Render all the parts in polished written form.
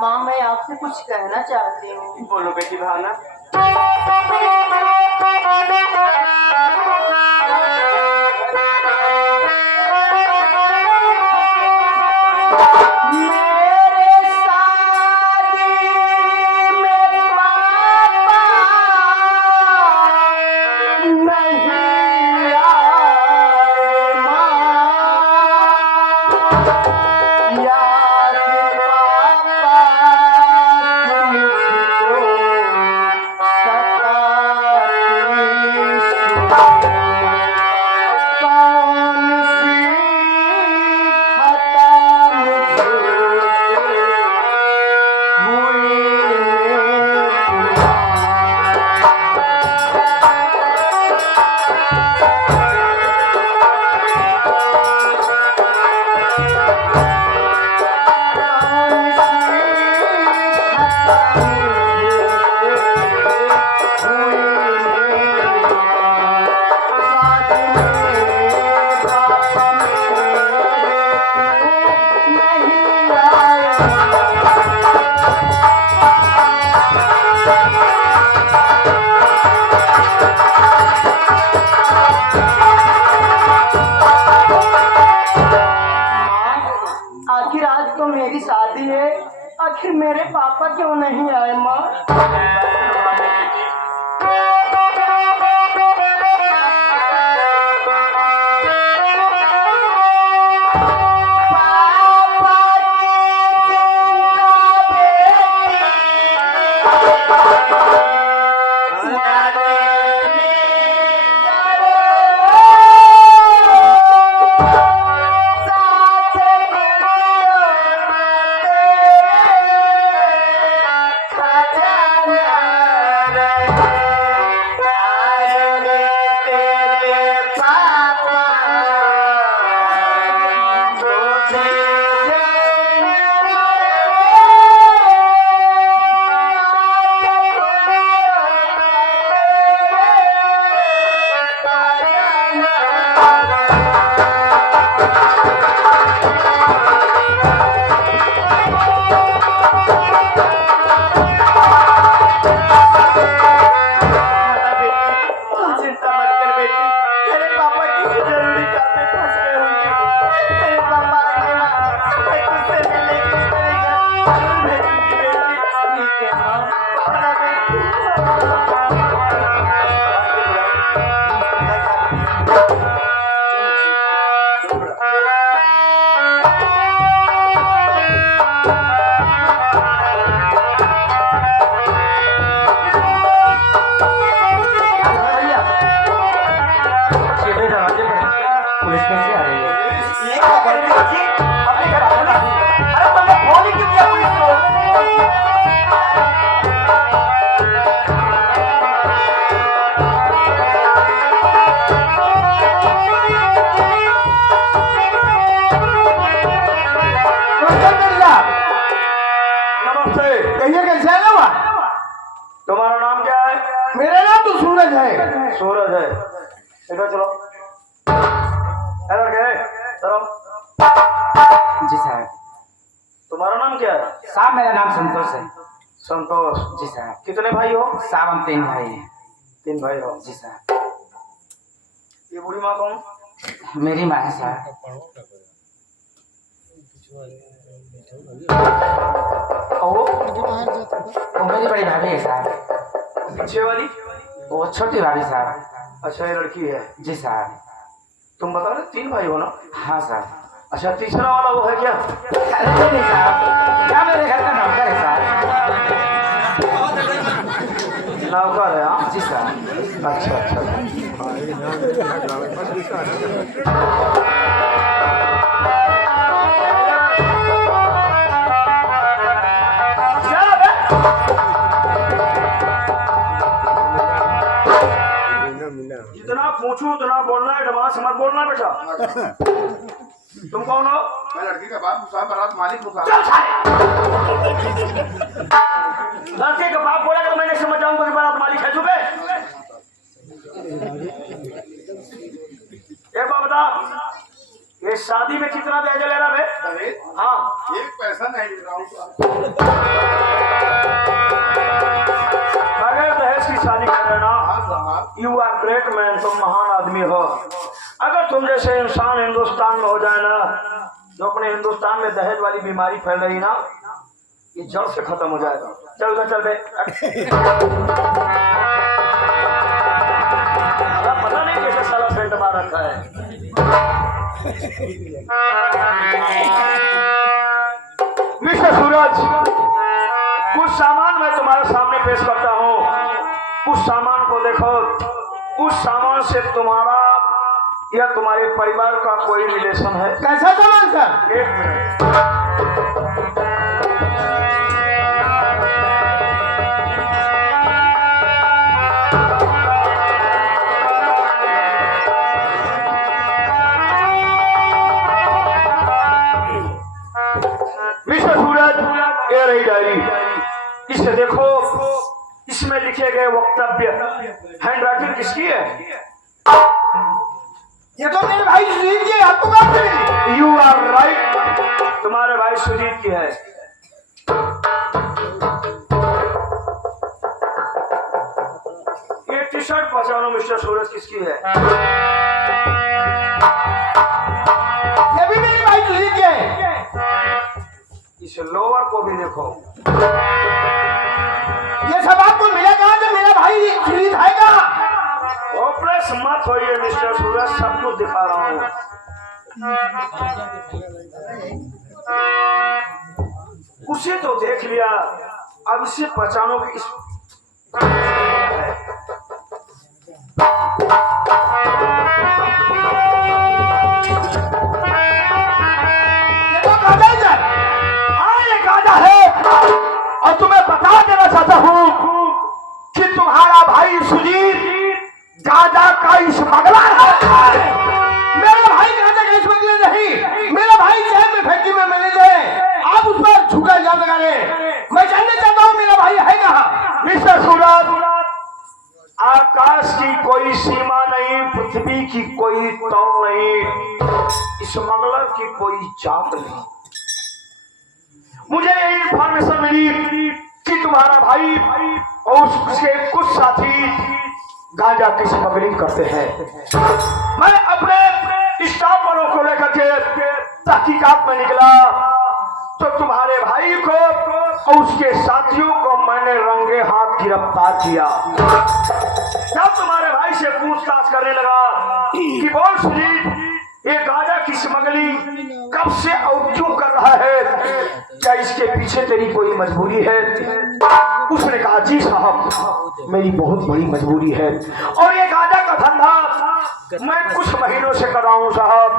माँ मैं आपसे कुछ कहना चाहती हूँ। बोलो बेटी भावना। आखिर आज तो मेरी शादी है, आखिर मेरे पापा क्यों नहीं आए माँ? तुम्हारा नाम क्या है? मेरा नाम तो सूरज है। सूरज है। इधर चलो, इधर गए चलो। जी साहब। तुम्हारा नाम क्या है? साहब मेरा नाम संतोष है। संतोष। जी साहब। कितने भाई हो? साहब हम 3 भाई हैं। 3 भाई हो। जी साहब। ये बूढ़ी माँ कौन? मेरी माँ है साहब। वो मेरी बड़ी भाभी है साहब। पीछे वाली? वो छोटी भाभी साहब। अच्छा, ये लड़की है। जी साहब। तुम बता रहे 3 भाई हो ना? हाँ साहब। अच्छा, तीसरा वाला वो है क्या? अरे नहीं साहब, क्या मेरे घर का नौकर है साहब। नौकर है? हाँ जी साहब। अच्छा अच्छा। जितना पूछूं उतना बोलना, एडवांस से मत बोलना बेटा। तुम कौन हो? मैं लड़की का बाप साहब बारात मालिक हूँ साहब। चल साले। लड़के का बाप बोलेगा तो मैंने समझ जाऊंगा कि बारात मालिक है। चुप है। एक बात बता, ये शादी में कितना दहेज ले रहा है? दहेज? हाँ, एक पैसा नहीं ले रहा हूँ साहब। अगर दहेज की शादी कर रहे ना, हाँ साहब। यू आर ग्रेट मैन, तुम महान आदमी हो। अगर तुम जैसे इंसान हिंदुस्तान में हो जाए ना, जो अपने हिंदुस्तान में दहेज वाली बीमारी फैल रही ना, ये जड़ से खत्म हो जाएगा। चल उधर चल बे। पता नहीं कैसे साला सेंट मार रखा है। मिस्टर सूरज, कुछ सामान मैं तुम्हारे सामने पेश करता हूँ। उस सामान को देखो। उस सामान से तुम्हारा या तुम्हारे परिवार का कोई रिलेशन है? कैसा सामान सर? एक मिनट। मिस्टर सूरज, ये रही डायरी। इसे देखो, इसमें लिखे गए वक्तव्य। हैंडराइटिंग किसकी है? ये तो मेरे भाई सुजीत जी, आपको बात करेंगे। यू आर राइट, तुम्हारे भाई सुजीत की है। ये टी शर्ट पहचानो मिस्टर सूरज किसकी है? ये भी मेरे भाई सुजीत जी है। इस लोअर को भी देखो। ये सब आपको मिला कहाँ से? मेरा भाई सुजीत है कहाँ? ऑपरेस मत होइए मिस्टर सूरज, सब कुछ दिखा रहा हूँ। उसे तो देख लिया, अब इसे पहचानो कि इस ये तो गाजा है सर। हाँ, ये गाजा है। और तुम्हें बता देना चाहता हूँ कि तुम्हारा भाई सुजीत गाजा का स्मगलर है। मेरा भाई गाजा का स्मगलर नहीं, मेरा भाई शहर में फैक्ट्री में मैनेजर है। आप उस पर झूठा इल्जाम लगा रहे हैं। मैं जानना चाहता हूँ मेरा भाई है कहाँ? मिस्टर सूरज, आकाश की कोई सीमा नहीं, पृथ्वी की कोई तौल नहीं, स्मगलर की कोई जात नहीं। मुझे यही इंफॉर्मेशन मिली कि तुम्हारा भाई और उसके कुछ साथी गांजा की स्मगलिंग करते हैं। मैं अपने स्टाफ वालों को लेकर के तहकीकात में निकला तो तुम्हारे भाई को और उसके साथियों को मैंने रंगे हाथ गिरफ्तार किया। जब तुम्हारे भाई से पूछताछ करने लगा कि बोल सुजीत, ये गांजा की स्मगलिंग कब से और क्यों कर रहा है, क्या इसके पीछे तेरी कोई मजबूरी है? उसने कहा जी साहब, मेरी बहुत बड़ी मजबूरी है और ये गांजा का धंधा मैं कुछ महीनों से कर रहा हूँ साहब।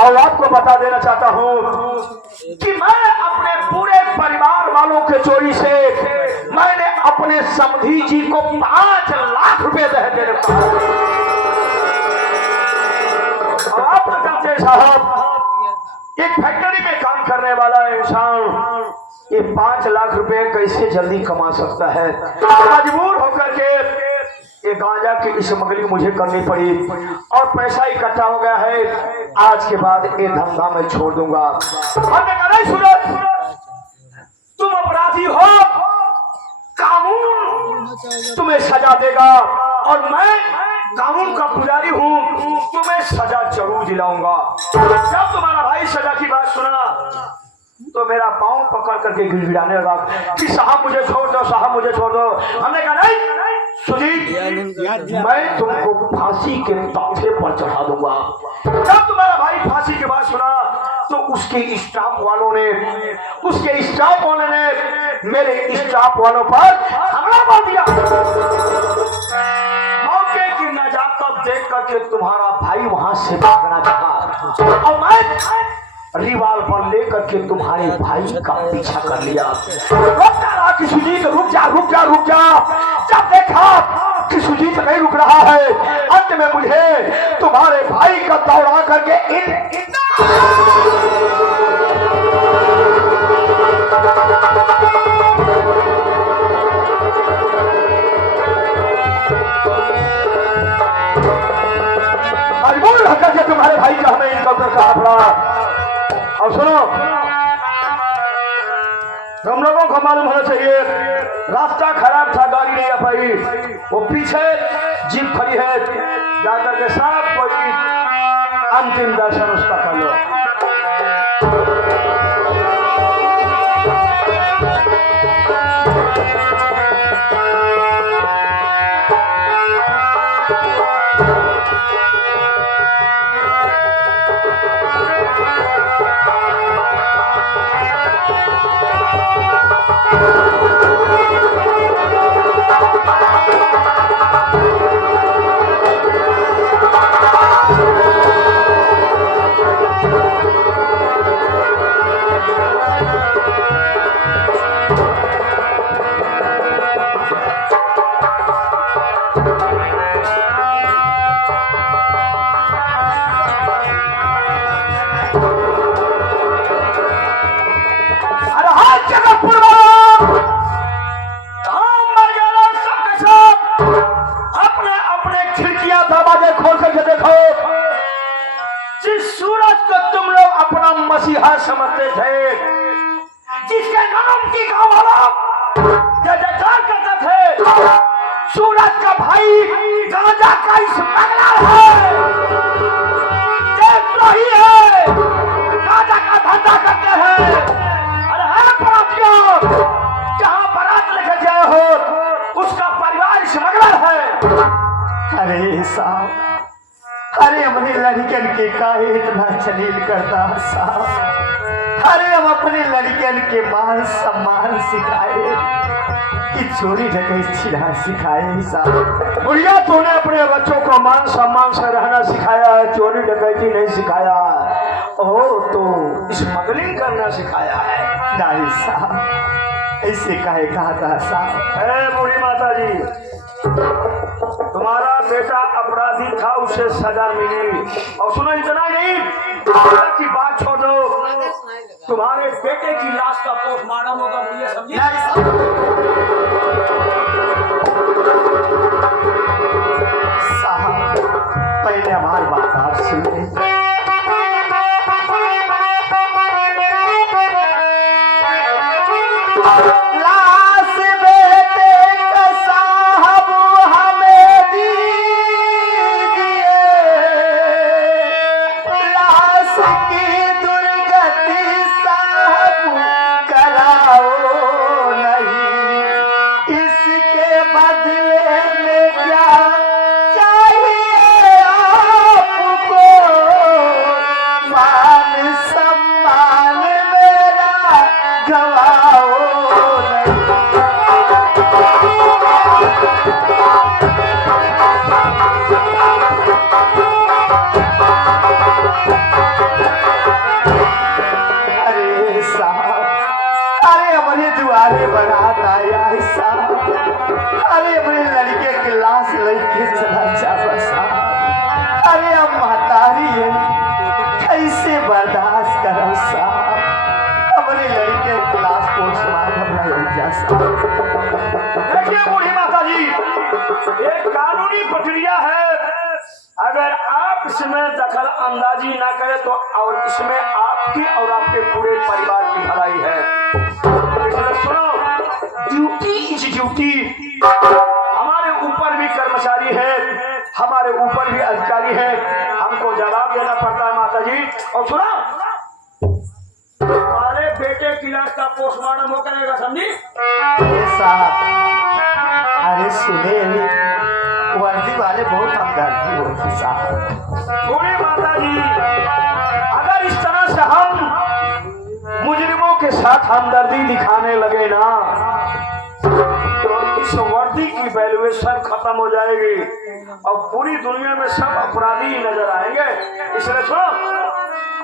और आपको बता देना चाहता हूँ कि मैं अपने पूरे परिवार वालों के चोरी से मैंने अपने समधी जी को 5 लाख रुपए दहेज देने को। आप तो जानते हैं साहब, एक फैक्ट्री में काम करने वाला इंसान ये 5 लाख रुपए कैसे जल्दी कमा सकता है? मजबूर होकर के ये गांजा की स्मगलिंग मुझे करनी पड़ी और पैसा इकट्ठा हो गया है। आज के बाद ये धंधा मैं छोड़ दूंगा। हमने कहा नहीं सूरज, तुम अपराधी हो, कानून तुम्हें सजा देगा और मैं कानून का पुजारी हूँ, तुम्हें सजा जरूर दिलाऊंगा। जब तुम्हारा भाई सजा की बात सुना तो मेरा पांव पकड़ करके गिड़गिड़ाने लगा कि साहब मुझे छोड़ दो, साहब मुझे छोड़ दो। हमने कहा नहीं सुजीत, मैं तुमको फांसी के तख्ते पर चढ़ा दूंगा। जब तुम्हारा भाई फांसी की बात सुना तो उसके स्टाफ वालों ने मेरे स्टाफ वालों पर हमला कर दिया। मौके की नजाकत देख करके तुम्हारा भाई वहां से भागना चाहा और मैं रिवॉल्वर लेकर के तुम्हारे भाई का पीछा कर लिया। रुक जा सुजीत, रुक जा। जब देखा कि सुजीत नहीं रुक रहा है। अंत में मुझे तुम्हारे भाई का दौड़ा करके इन मजबूर होकर के तुम्हारे भाई का हमें इनकाउंटर करना पड़ा। और सुनो, हम लोगों को मालूम होना चाहिए रास्ता खराब था, गाड़ी नहीं आ पाई। वो पीछे जीप खड़ी है, जाकर के सब कोई अंतिम दर्शन उसका कर लो। मसीहा समझते थे, जिसके नाम की जयकार करते थे, सूरज का भाई गांजा का स्मगलर है, देशद्रोही है, गांजा का धंधा करते हैं। अरे है बरातियों, जहां बारात लेके जाए हो उसका परिवार स्मगलर है। अरे साहब, अरे अपने लड़कन के काहे इतना जलील करता साहब। अरे हम अपने लड़कन के मान सम्मान सिखाए कि चोरी डकैती ना सिखाए साहब। बुढ़िया, तूने अपने बच्चों को मान सम्मान से रहना सिखाया है, चोरी डकैती नहीं सिखाया। ओह, तो स्मगलिंग करना सिखाया है। नहीं साहब, ऐसे काहे कहा था साहब। बूढ़ी माता जी, तुम्हारा बेटा अपराधी था, उसे सजा मिली। और सुनो, इतना नहीं, की बात छोड़ दो, तुम्हारे बेटे की लाश का पोस्टमार्टम होगा, मुझे समझिए। साहब, पहले हमारी बात आप सुनिए। दुआरे बारात आया है साहब। अरे अपने लड़के की लाश लेके चला जावा साहब। अरे अब महतारी है, कैसे बर्दाश्त करो साहब। अपने लड़के की लाश पोस्टमार्टम ले जा साहब। देखिए बूढ़ी माता जी, एक कानूनी प्रक्रिया है, अगर आप इसमें दखल अंदाजी ना करें तो और इसमें आपकी और आपके पूरे परिवार की भलाई है। सुनो, ड्यूटी इज ड्यूटी। हमारे ऊपर भी कर्मचारी है, हमारे ऊपर भी अधिकारी है, हमको जवाब देना पड़ता है माता जी। और सुनो, हमारे बेटे की लाश का पोस्टमार्टम हो करेगा, समझी साहब। अरे सुने, वर्दी वाले बहुत हमदर्दी होते साहब। बूढ़ी माता जी, अगर इस तरह से हम मुजरिमों के साथ हमदर्दी दिखाने लगे ना, तो इस वर्दी की वैल्यूएशन खत्म हो जाएगी और पूरी दुनिया में सब अपराधी नजर आएंगे। इसलिए सुनो,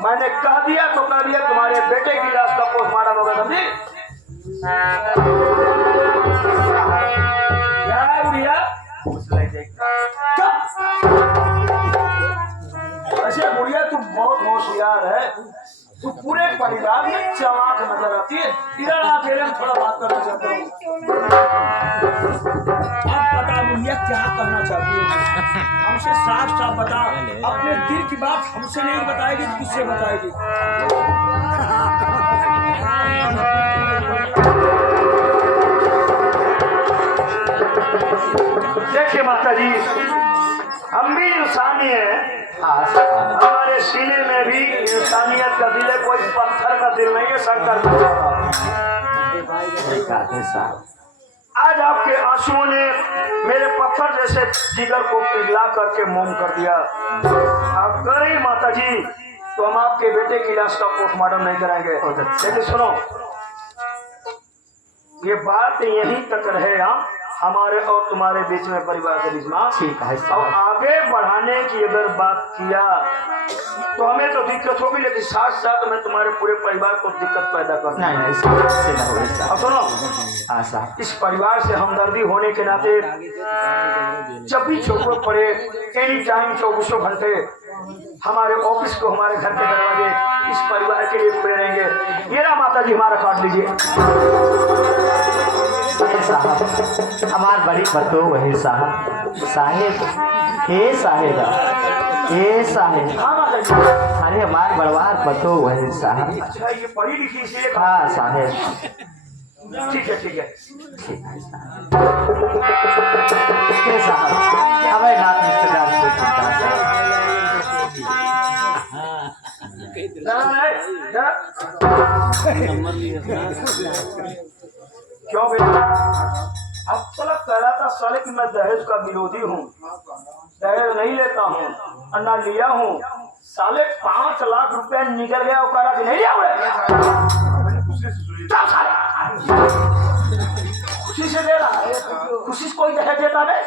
मैंने कह दिया तो कह दिया, तुम्हारे बेटे की लाश का पोस्टमार्टम होगा, समझी। ऐसे बुढ़िया तू बहुत होशियार है, तू पूरे परिवार में चमाक नजर आती है। इधर अकेले में थोड़ा बात करना चाहता हूँ। आप बता बुढ़िया क्या कहना चाहती है, हमसे साफ साफ बता। अपने दिल की बात हमसे नहीं बताएगी तो किससे बताएगी? देखिए माता जी, हम भी इंसानी है, हमारे सीने में भी इंसानियत का दिल है, कोई पत्थर का दिल नहीं है। शंकर आज आपके आंसुओं ने मेरे पत्थर जैसे जिगर को पिघला करके मोम कर दिया। आप करें माता जी तो हम आपके बेटे की लाश का पोस्टमार्टम नहीं कराएंगे। लेकिन सुनो, ये बात यहीं तक रहे हमारे और तुम्हारे बीच में, परिवार के बीच में। ठीक है। और आगे बढ़ाने की अगर बात किया तो हमें तो दिक्कत होगी, लेकिन साथ साथ मैं तुम्हारे पूरे परिवार को दिक्कत पैदा करना है। नहीं अब सुनो, साहब, इस परिवार से हमदर्दी होने के नाते जब भी जरूरत पड़े, एनी टाइम 24 घंटे हमारे ऑफिस को, हमारे घर के दरवाजे इस परिवार के लिए खुले रहेंगे। ये ना माता जी, हमारा काट लीजिए। साहब हमार बड़ी बतो वही साहब, साहेब हे साहेबा, हे साहेब, हाँ माता जी। अरे हमार बड़वार बतो वही साहब। अच्छा, ये पढ़ी लिखी इसलिए। हाँ साहेब, ठीक है ठीक है। ठीक है साहब। हे साहब, हमें नाथ रिश्तेदार को चिंता है। क्यों बेटा? अब तक कह था साले कि मैं दहेज का विरोधी हूँ, दहेज नहीं लेता हूँ, अन्ना लिया हूँ। साले 5 लाख रुपया निकल गया, वो कह कि नहीं लिया हुआ। खुशी से दे रहा है, खुशी से कोई दहेज देता नहीं।